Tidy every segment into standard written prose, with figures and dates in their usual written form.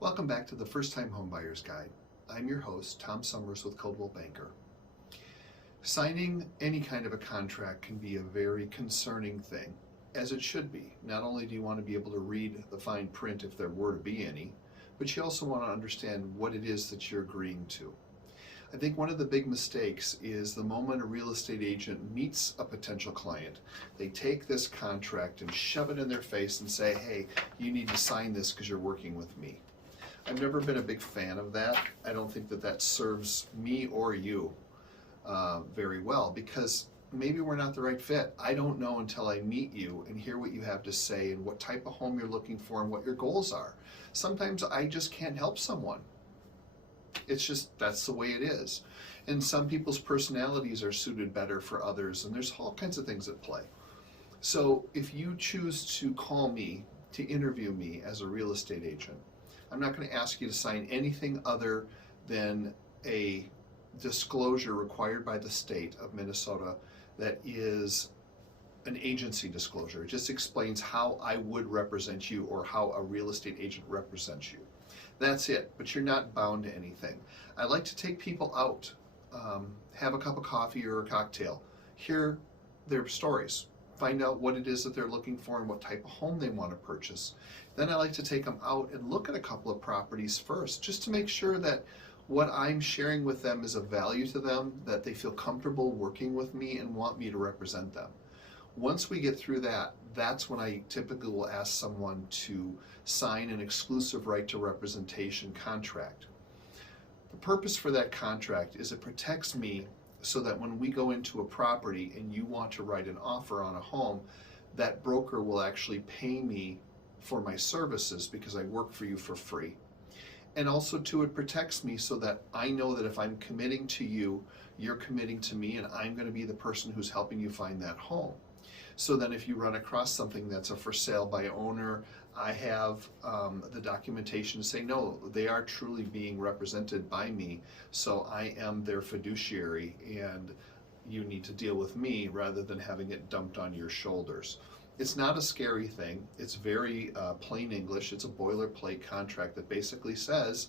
Welcome back to the First Time Homebuyer's Guide. I'm your host, Tom Summers with Coldwell Banker. Signing any kind of a contract can be a very concerning thing, as it should be. Not only do you want to be able to read the fine print if there were to be any, but you also want to understand what it is that you're agreeing to. I think one of the big mistakes is the moment a real estate agent meets a potential client, they take this contract and shove it in their face and say, hey, you need to sign this because you're working with me. I've never been a big fan of that. I don't think that that serves me or you very well, because maybe we're not the right fit. I don't know until I meet you and hear what you have to say and what type of home you're looking for and what your goals are. Sometimes I just can't help someone. It's just, that's the way it is. And some people's personalities are suited better for others, and there's all kinds of things at play. So if you choose to call me to interview me as a real estate agent, I'm not going to ask you to sign anything other than a disclosure required by the state of Minnesota that is an agency disclosure. It just explains how I would represent you or how a real estate agent represents you. That's it, but you're not bound to anything. I like to take people out, have a cup of coffee or a cocktail, hear their stories, find out what it is that they're looking for and what type of home they want to purchase. Then I like to take them out and look at a couple of properties first, just to make sure that what I'm sharing with them is of value to them, that they feel comfortable working with me and want me to represent them. Once we get through that, that's when I typically will ask someone to sign an exclusive right to representation contract. The purpose for that contract is it protects me so that when we go into a property and you want to write an offer on a home, that broker will actually pay me for my services because I work for you for free. And also too, it protects me so that I know that if I'm committing to you, you're committing to me, and I'm going to be the person who's helping you find that home. So then if you run across something that's a for sale by owner, I have the documentation to say, no, they are truly being represented by me, so I am their fiduciary, and you need to deal with me rather than having it dumped on your shoulders. It's not a scary thing. It's very plain English. It's a boilerplate contract that basically says,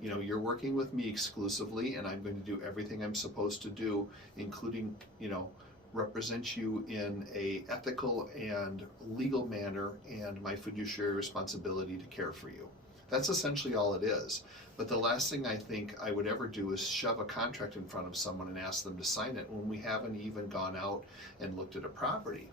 you know, you're working with me exclusively, and I'm going to do everything I'm supposed to do, including, you know, represent you in a ethical and legal manner, and my fiduciary responsibility to care for you. That's essentially all it is. But the last thing I think I would ever do is shove a contract in front of someone and ask them to sign it when we haven't even gone out and looked at a property.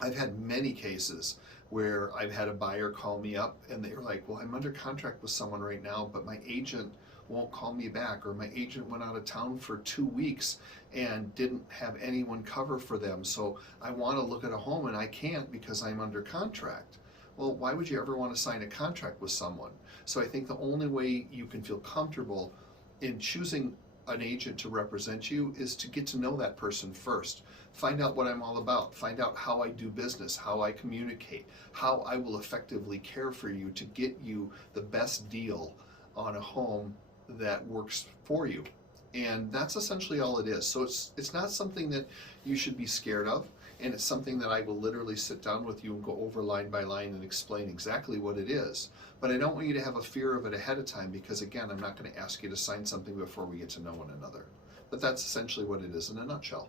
I've had many cases where I've had a buyer call me up and they're like, well, I'm under contract with someone right now, but my agent won't call me back, or my agent went out of town for 2 weeks and didn't have anyone cover for them, so I want to look at a home and I can't because I'm under contract. Well, why would you ever want to sign a contract with someone? So I think the only way you can feel comfortable in choosing an agent to represent you is to get to know that person first. Find out what I'm all about. Find out how I do business, how I communicate, how I will effectively care for you to get you the best deal on a home that works for you. And that's essentially all it is. So it's not something that you should be scared of, and it's something that I will literally sit down with you and go over line by line and explain exactly what it is. But I don't want you to have a fear of it ahead of time, because again, I'm not going to ask you to sign something before we get to know one another. But that's essentially what it is in a nutshell.